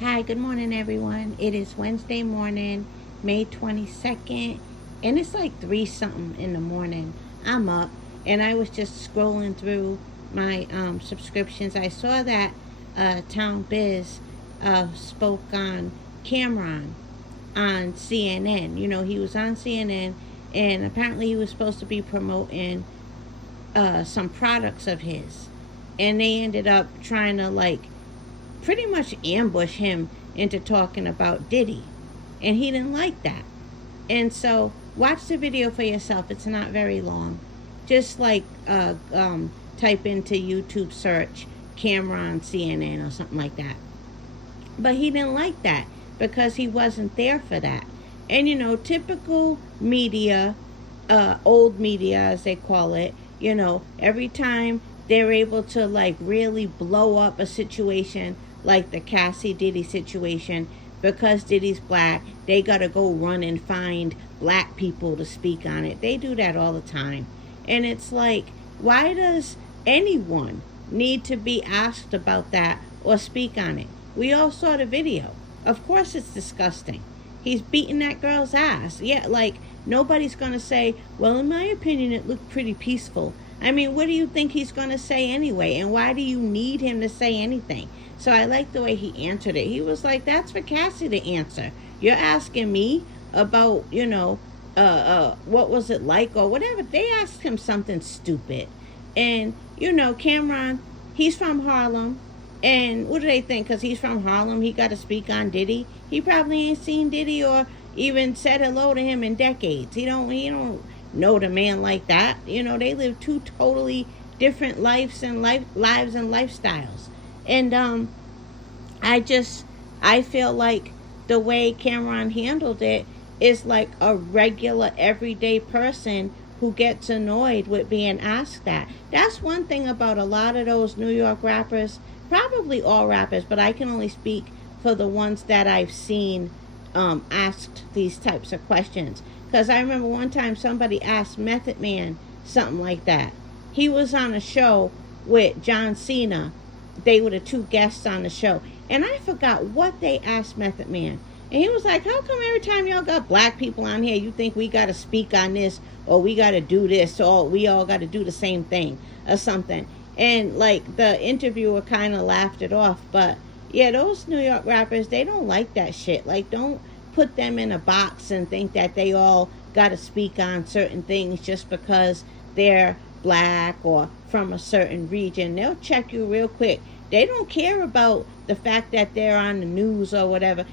Hi, good morning, everyone. It is Wednesday morning, May 22nd, and it's like 3 something in the morning. I'm up, and I was just scrolling through my subscriptions. I saw that Town Biz spoke on Cameron on CNN. You know, he was on CNN, and apparently he was supposed to be promoting some products of his. And they ended up trying to, like, pretty much ambush him into talking about Diddy. And he didn't like that. And so watch the video for yourself. It's not very long. Just like type into YouTube search Cameron CNN or something like that. But he didn't like that because he wasn't there for that. And you know, typical media, old media as they call it, you know, every time they're able to like really blow up a situation like the Cassie Diddy situation, because Diddy's black, they gotta go run and find black people to speak on it. They do that all the time. And it's like, why does anyone need to be asked about that or speak on it? We all saw the video. Of course it's disgusting. He's beating that girl's ass. Yeah, like, nobody's gonna say, well, in my opinion, it looked pretty peaceful. I mean, what do you think he's gonna say anyway? And why do you need him to say anything? So I like the way he answered it. He was like, that's for Cassie to answer. You're asking me about, you know, what was it like or whatever. They asked him something stupid. And, you know, Cameron, he's from Harlem. And what do they think? Because he's from Harlem, he got to speak on Diddy. He probably ain't seen Diddy or even said hello to him in decades. He don't know the man like that. You know, they live two totally different lives and lifestyles. And I feel like the way Cameron handled it is like a regular everyday person who gets annoyed with being asked that. That's one thing about a lot of those New York rappers, probably all rappers, but I can only speak for the ones that I've seen asked these types of questions. Because I remember one time somebody asked Method Man something like that. He was on a show with John Cena. They were the two guests on the show. And I forgot what they asked Method Man. And he was like, how come every time y'all got black people on here, you think we got to speak on this or we got to do this or we all got to do the same thing or something? And like the interviewer kind of laughed it off. But yeah, those New York rappers, they don't like that shit. Like, don't put them in a box and think that they all got to speak on certain things just because they're black or from a certain region. They'll check you real quick. They don't care about the fact that they're on the news or whatever,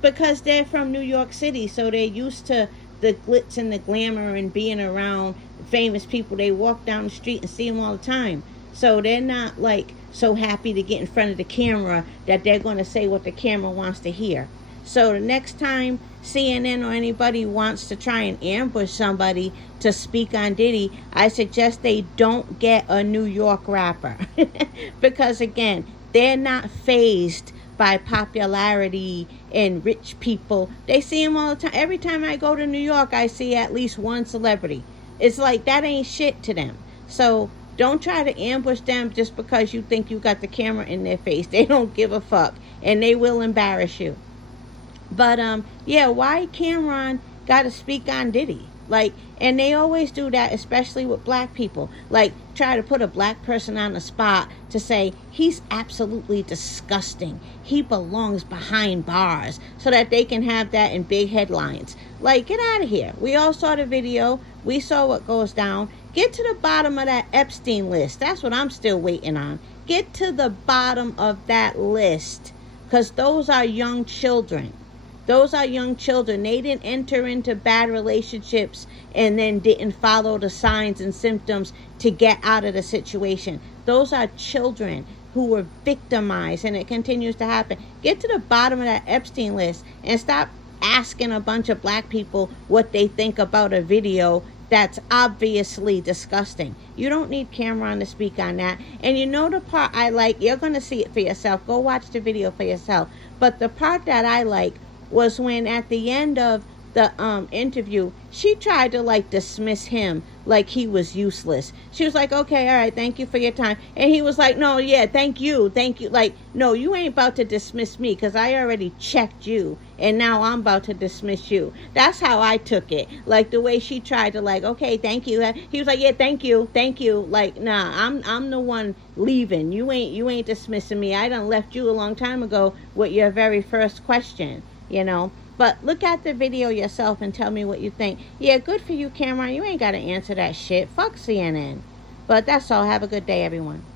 because they're from New York City, so they're used to the glitz and the glamour and being around famous people. They walk down the street and see them all the time. So they're not like so happy to get in front of the camera that they're going to say what the camera wants to hear. So the next time CNN or anybody wants to try and ambush somebody to speak on Diddy, I suggest they don't get a New York rapper. Because again, they're not fazed by popularity and rich people. They see them all the time. Every time I go to New York, I see at least one celebrity. It's like that ain't shit to them. So don't try to ambush them just because you think you got the camera in their face. They don't give a fuck, and they will embarrass you. But yeah, why Cameron got to speak on Diddy? Like, and they always do that, especially with black people. Like, try to put a black person on the spot to say he's absolutely disgusting. He belongs behind bars, so that they can have that in big headlines. Like, get out of here. We all saw the video. We saw what goes down. Get to the bottom of that Epstein list. That's what I'm still waiting on. Get to the bottom of that list, because those are young children. Those are young children. They didn't enter into bad relationships and then didn't follow the signs and symptoms to get out of the situation. Those are children who were victimized, and it continues to happen. Get to the bottom of that Epstein list and stop asking a bunch of black people what they think about a video that's obviously disgusting. You don't need Cameron to speak on that. And you know the part I like, you're going to see it for yourself. Go watch the video for yourself. But the part that I like was when at the end of the interview, she tried to like dismiss him like he was useless. She was like, okay, all right, thank you for your time. And he was like, no, yeah, thank you. Like, no, you ain't about to dismiss me because I already checked you. And now I'm about to dismiss you. That's how I took it. Like the way she tried to like, okay, thank you. He was like, yeah, thank you, thank you. Like, nah, I'm the one leaving. You ain't dismissing me. I done left you a long time ago with your very first question, you know. But look at the video yourself and tell me what you think. Yeah, good for you, Cameron. You ain't got to answer that shit. Fuck CNN. But that's all. Have a good day, everyone.